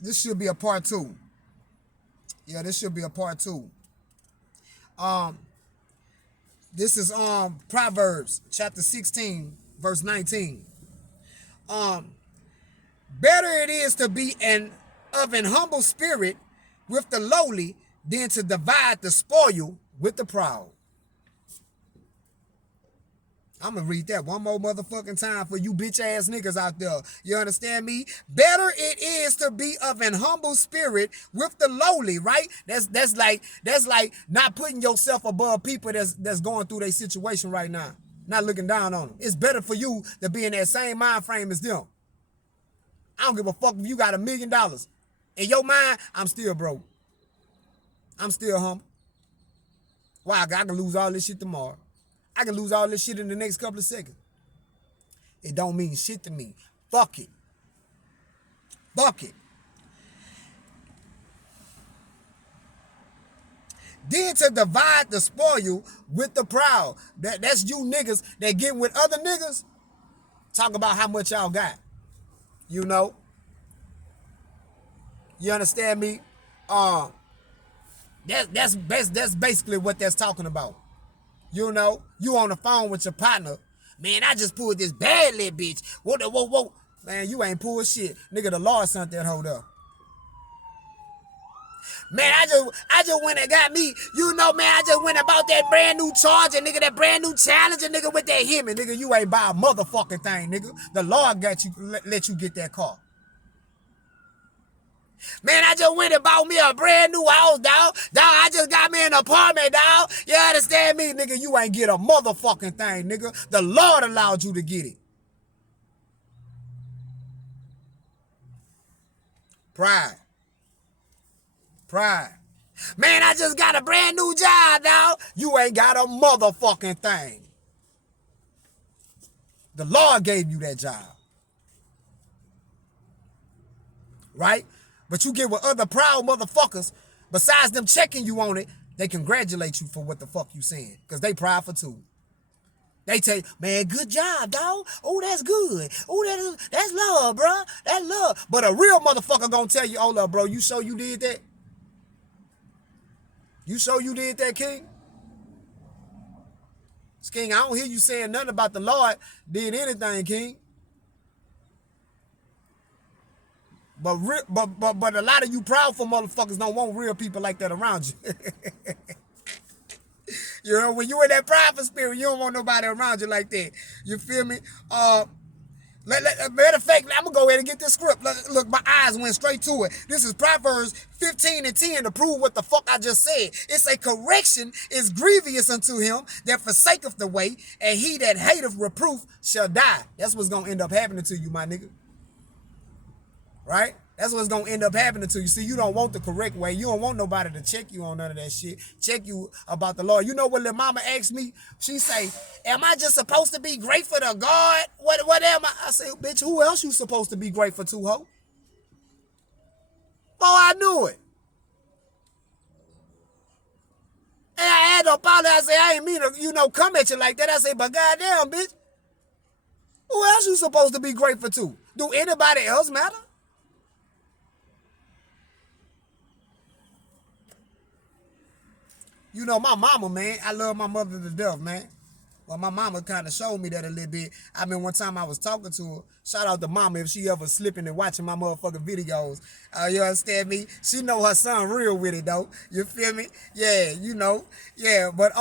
This should be a part two. Yeah, this should be a part two. Um, this is Proverbs chapter 16, verse 19. Um, Better it is to be an humble spirit with the lowly than to divide the spoil with the proud. I'm gonna read that one more motherfucking time for you bitch ass niggas out there. You understand me? Better it is to be of an humble spirit with the lowly, right? That's like not putting yourself above people that's going through their situation right now. Not looking down on them. It's better for you to be in that same mind frame as them. I don't give a fuck if you got $1 million. In your mind, I'm still broke. I'm still humble. Why? I can lose all this shit tomorrow. I can lose all this shit in the next couple of seconds. It don't mean shit to me. Fuck it. Fuck it. Then to divide the spoil with the proud. That's you niggas that get with other niggas. Talk about how much y'all got. You know? You understand me? That's basically what that's talking about. You know, you on the phone with your partner. Man, I just pulled this bad little bitch. Whoa. Man, you ain't pulled shit. Nigga, the Lord sent that hoe up. Man, I just went and got me, you know, man, I just went about that brand new Charger, nigga, that brand new Challenger, nigga, with that Hemi, nigga, you ain't buy a motherfucking thing, nigga. The Lord got you, let you get that car. Man, I just went and bought me a brand new house, dog. I just got me an apartment, dog. You understand me, nigga? You ain't get a motherfucking thing, nigga. The Lord allowed you to get it. Pride. Man, I just got a brand new job, dog. You ain't got a motherfucking thing. The Lord gave you that job. Right? But you get with other proud motherfuckers, besides them checking you on it, they congratulate you for what the fuck you saying. Because they prideful too. They tell you, man, good job, dog. Oh, that's good. Oh, that's love, bro. That's love. But a real motherfucker gonna tell you, oh, love, bro, you sure you did that? You sure you did that, King? King, I don't hear you saying nothing about the Lord did anything, King. But a lot of you proudful motherfuckers don't want real people like that around you. You know, when you in that prideful spirit, you don't want nobody around you like that. You feel me? Matter of fact, I'm going to go ahead and get this script. Look, my eyes went straight to it. This is Proverbs 15 and 10 to prove what the fuck I just said. It's a correction is grievous unto him that forsaketh the way, and he that hateth reproof shall die. That's what's going to end up happening to you, my nigga. Right? That's what's going to end up happening to you. See, you don't want the correct way. You don't want nobody to check you on none of that shit. Check you about the Lord. You know what little mama asked me? She say, am I just supposed to be grateful to God? What am I? I say, bitch, who else you supposed to be grateful to, ho? Oh, I knew it. And I had to apologize. I say, I ain't mean to, come at you like that. I say, but goddamn, bitch, who else you supposed to be grateful to? Do anybody else matter? You know, my mama, man, I love my mother to death, man. Well, my mama kind of showed me that a little bit. I mean, one time I was talking to her. Shout out to mama if she ever slipping and watching my motherfucking videos. You understand me? She know her son real with it, though. You feel me? Yeah, you know. Yeah, but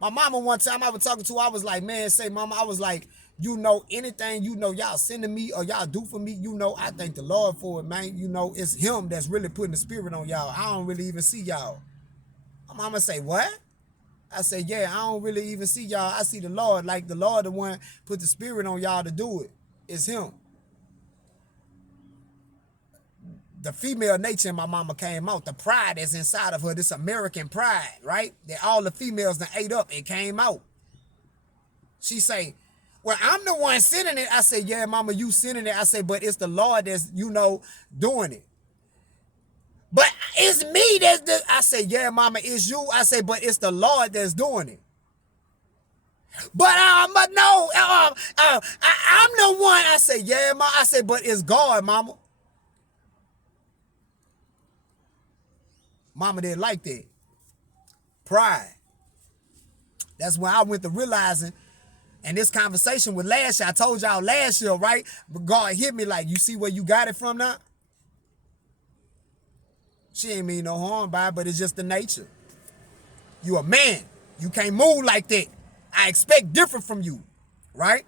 my mama one time I was talking to her, I was like, man, say, mama, I was like, you know, anything, y'all sending me or y'all do for me, I thank the Lord for it, man. You know, it's him that's really putting the spirit on y'all. I don't really even see y'all. My mama say, what? I say, yeah, I don't really even see y'all. I see the Lord. Like the Lord, the one put the spirit on y'all to do it. It's him. The female nature in my mama came out. The pride that's inside of her, this American pride, right? That all the females that ate up, it came out. She say, well, I'm the one sending it. I say, yeah, mama, you sending it. I say, but it's the Lord that's, doing it. But it's me that's I say, yeah, mama, it's you. I say, but it's the Lord that's doing it. But no, I'm the one. I say, yeah, mama. I say, but it's God, mama. Mama didn't like that. Pride. That's when I went to realizing, and this conversation with last year, I told y'all last year, right? But God hit me like, you see where you got it from now? She ain't mean no harm by it, but it's just the nature. You a man. You can't move like that. I expect different from you, right?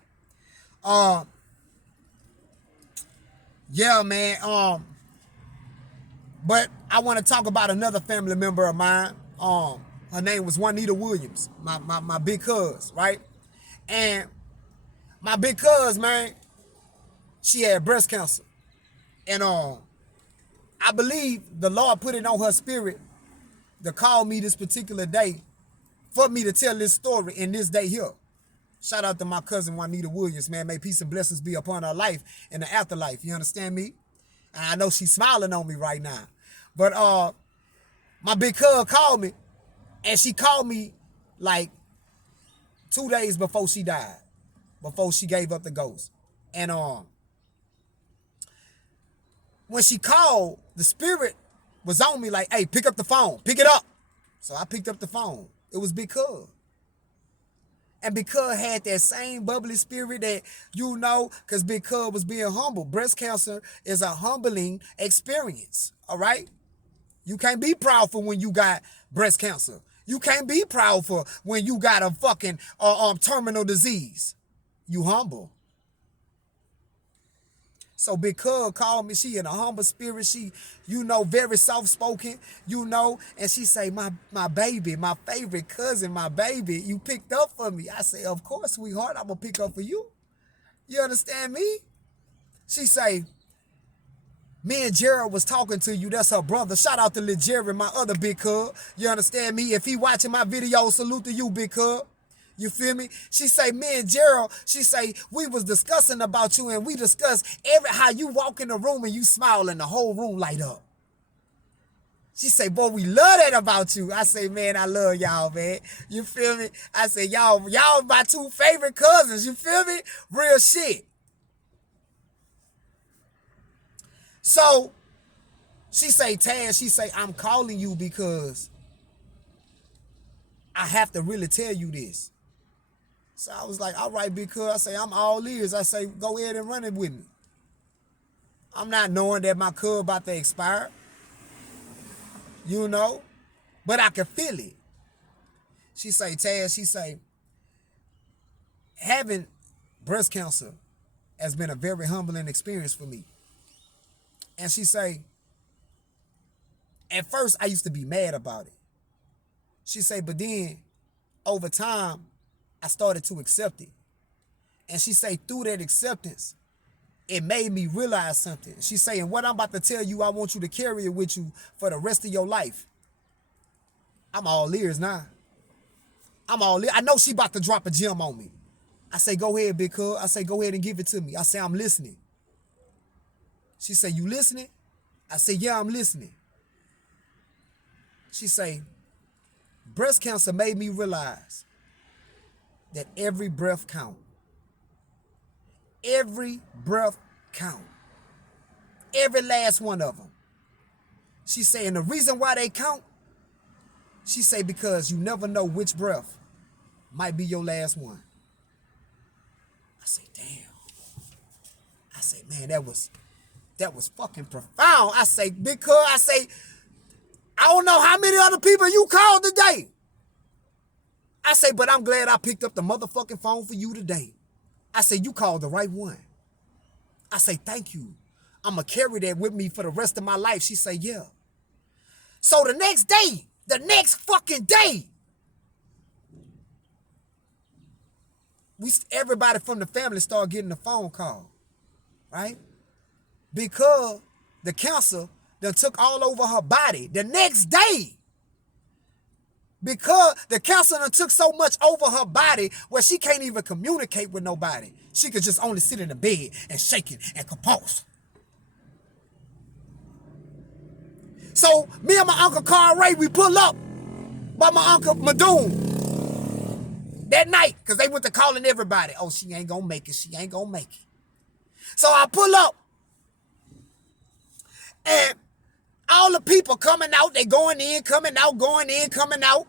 Yeah, man. But I want to talk about another family member of mine. Her name was Juanita Williams, my big cuz, right? And my big cuz, man, she had breast cancer. And I believe the Lord put it on her spirit to call me this particular day for me to tell this story in this day here. Shout out to my cousin Juanita Williams, man. May peace and blessings be upon her life in the afterlife. You understand me? And I know she's smiling on me right now. But my big cuz called me, and she called me like 2 days before she died, before she gave up the ghost. And when she called, the spirit was on me like, hey, pick up the phone, pick it up. So I picked up the phone. It was Big Cuz. And Big Cuz had that same bubbly spirit that, you know, because Big Cuz was being humble. Breast cancer is a humbling experience, all right? You can't be proudful when you got breast cancer. You can't be proudful when you got a fucking terminal disease. You humble. So Big Cuz called me. She in a humble spirit. She, you know, very soft-spoken, you know. And she say, my baby, my favorite cousin, my baby, you picked up for me. I say, of course, sweetheart, I'm going to pick up for you. You understand me? She say, me and Gerald was talking to you. That's her brother. Shout out to Lil Jerry, my other Big Cuz. You understand me? If he watching my video, salute to you, Big Cuz. You feel me? She say, me and Gerald, she say, we was discussing about you, and we discussed how you walk in the room and you smile and the whole room light up. She say, boy, we love that about you. I say, man, I love y'all, man. You feel me? I say, y'all my two favorite cousins. You feel me? Real shit. So she say, Taz, she say, I'm calling you because I have to really tell you this. So I was like, all right, Big Cuz. I say, I'm all ears. I say, go ahead and run it with me. I'm not knowing that my cuz about to expire, you know, but I can feel it. She say, Taz, she say, having breast cancer has been a very humbling experience for me. And she say, at first I used to be mad about it. She say, but then over time, I started to accept it. And she say, through that acceptance, it made me realize something. She say, and what I'm about to tell you, I want you to carry it with you for the rest of your life. I'm all ears now. I'm all ears. I know she about to drop a gem on me. I say, go ahead, Big Cuz. I say, go ahead and give it to me. I say, I'm listening. She say, you listening? I say, yeah, I'm listening. She say, breast cancer made me realize that every breath count. Every breath count. Every last one of them. She say, and the reason why they count, she say, because you never know which breath might be your last one. I say, damn. I say, man, that was fucking profound. I say, Big Cuz, I say, I don't know how many other people you called today. I say, but I'm glad I picked up the motherfucking phone for you today. I say, you called the right one. I say, thank you. I'm going to carry that with me for the rest of my life. She say, yeah. So the next day, the next fucking day, everybody from the family started getting a phone call, right? Because the cancer that took all over her body the next day. Because the cancer done took so much over her body where she can't even communicate with nobody. She could just only sit in the bed and shaking and compulse. So me and my Uncle Carl Ray, we pull up by my Uncle Madoon that night because they went to calling everybody. Oh, she ain't gonna make it. She ain't gonna make it. So I pull up and All the people coming out, they going in, coming out, going in, coming out.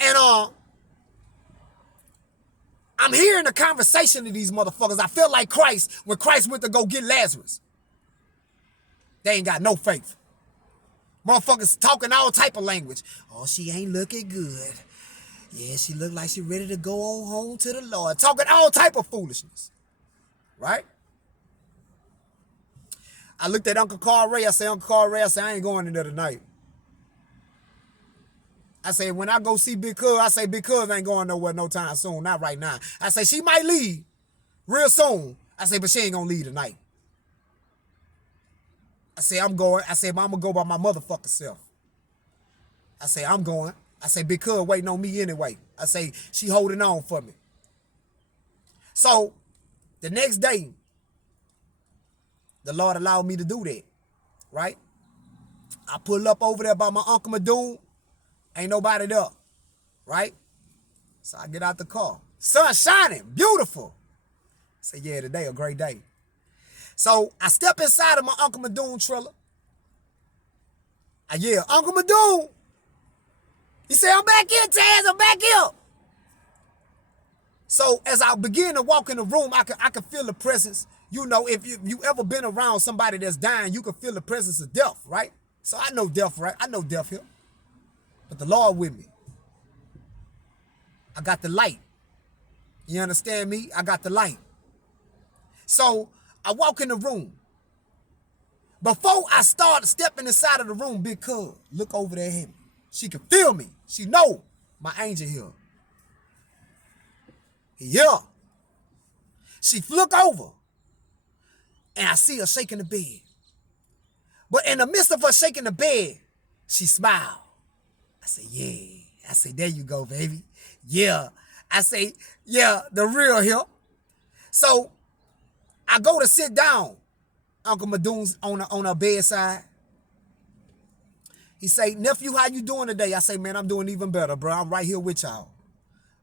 And I'm hearing the conversation of these motherfuckers. I feel like Christ when Christ went to go get Lazarus. They ain't got no faith. Motherfuckers talking all type of language. Oh, she ain't looking good. Yeah, she look like she ready to go on home to the Lord. Talking all type of foolishness. Right? I looked at Uncle Carl Ray. I said, Uncle Carl Ray, I said, I ain't going in there tonight. I say, when I go see Big Cuz, I say, Big Cuz ain't going nowhere no time soon. Not right now. I say, she might leave real soon. I say, but she ain't gonna leave tonight. I say, I'm going. I say, but I'm gonna go by my motherfucking self. I say, I'm going. I say, Big Cuz waiting on me anyway. I say, she holding on for me. So, the next day, the Lord allowed me to do that, right? I pull up over there by my Uncle Madoon. Ain't nobody there, right? So I get out the car. Sun shining, beautiful. I say, yeah, today a great day. So I step inside of my Uncle Madoon trailer. I yell, Uncle Madoon. He said, I'm back here, Taz, I'm back here. So as I begin to walk in the room, I can feel the presence. You know, if you ever been around somebody that's dying, you can feel the presence of death, right? So I know death, right? I know death here. But the Lord with me. I got the light. You understand me? I got the light. So I walk in the room. Before I start stepping inside of the room, Big Cuz look over there at me. She can feel me. She know my angel here. Yeah. She look over. And I see her shaking the bed. But in the midst of her shaking the bed, she smiled. I say, yeah. I say, there you go, baby. Yeah. I say, yeah, the real here. So I go to sit down. Uncle Madoon's on her bedside. He say, nephew, how you doing today? I say, man, I'm doing even better, bro. I'm right here with y'all.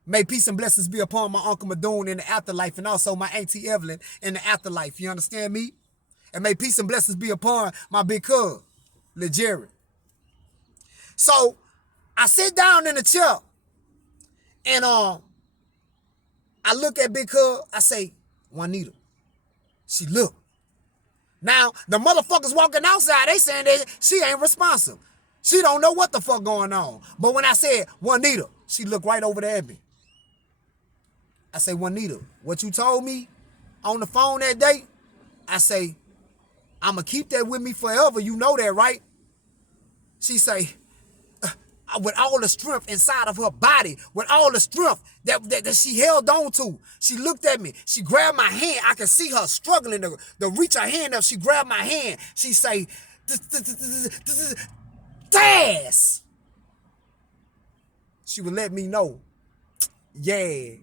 May peace and blessings be upon my Uncle Madoon in the afterlife and also my Auntie Evelyn in the afterlife. You understand me? And may peace and blessings be upon my Big Cuz, Lil Jerry. So I sit down in the chair and I look at Big Cuz. I say, Juanita. She look. Now, the motherfuckers walking outside, they saying that she ain't responsive. She don't know what the fuck going on. But when I said, Juanita, she looked right over there at me. I say, Juanita, what you told me on the phone that day, I say, I'm going to keep that with me forever. You know that, right? She say, with all the strength inside of her body, with all the strength that she held on to, she looked at me. She grabbed my hand. I could see her struggling to reach her hand up. She grabbed my hand. She say, Taz. She would let me know, yeah,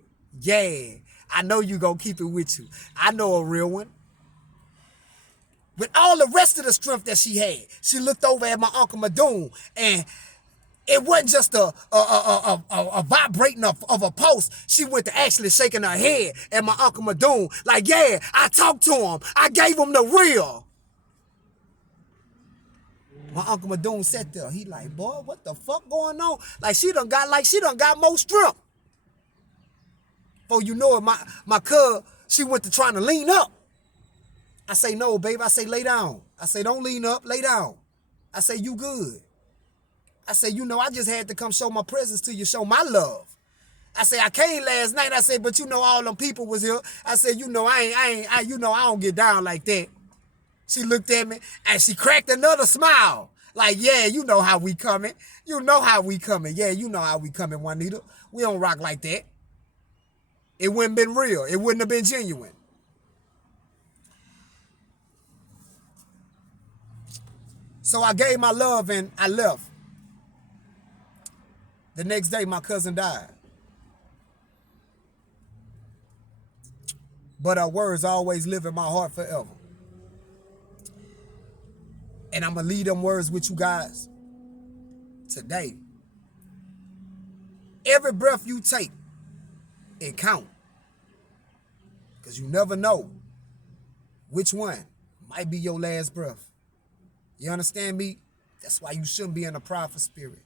I know you gonna keep it with you. I know a real one. With all the rest of the strength that she had, she looked over at my Uncle Madoon, and it wasn't just a vibrating of a pulse. She went to actually shaking her head at my Uncle Madoon, like, yeah, I talked to him. I gave him the real. My Uncle Madoon sat there. He like, boy, what the fuck going on? Like she done got more strength. Before you know it, my cuz, she went to trying to lean up. I say, no, babe. I say, lay down. I say, don't lean up, lay down. I say, you good. I say, you know, I just had to come show my presence to you, show my love. I say, I came last night. I say, but you know, all them people was here. I said, you know, I don't get down like that. She looked at me and she cracked another smile. Like, yeah, you know how we coming. You know how we coming. Yeah, you know how we coming, Juanita. We don't rock like that. It wouldn't have been real. It wouldn't have been genuine. So I gave my love and I left. The next day, my cousin died. But her words always live in my heart forever. And I'm going to leave them words with you guys today. Every breath you take, it counts. Because you never know which one might be your last breath. You understand me? That's why you shouldn't be in a prideful spirit.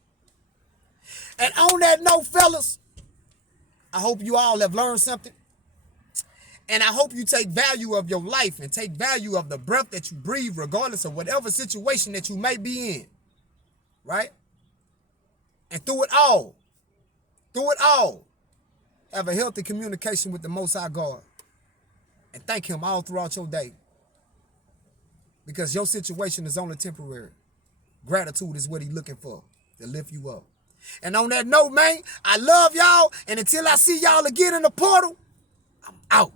And on that note, fellas, I hope you all have learned something. And I hope you take value of your life and take value of the breath that you breathe, regardless of whatever situation that you may be in. Right? And through it all, have a healthy communication with the Most High God. And thank him all throughout your day. Because your situation is only temporary. Gratitude is what he's looking for, to lift you up. And on that note, man, I love y'all. And until I see y'all again in the portal, I'm out.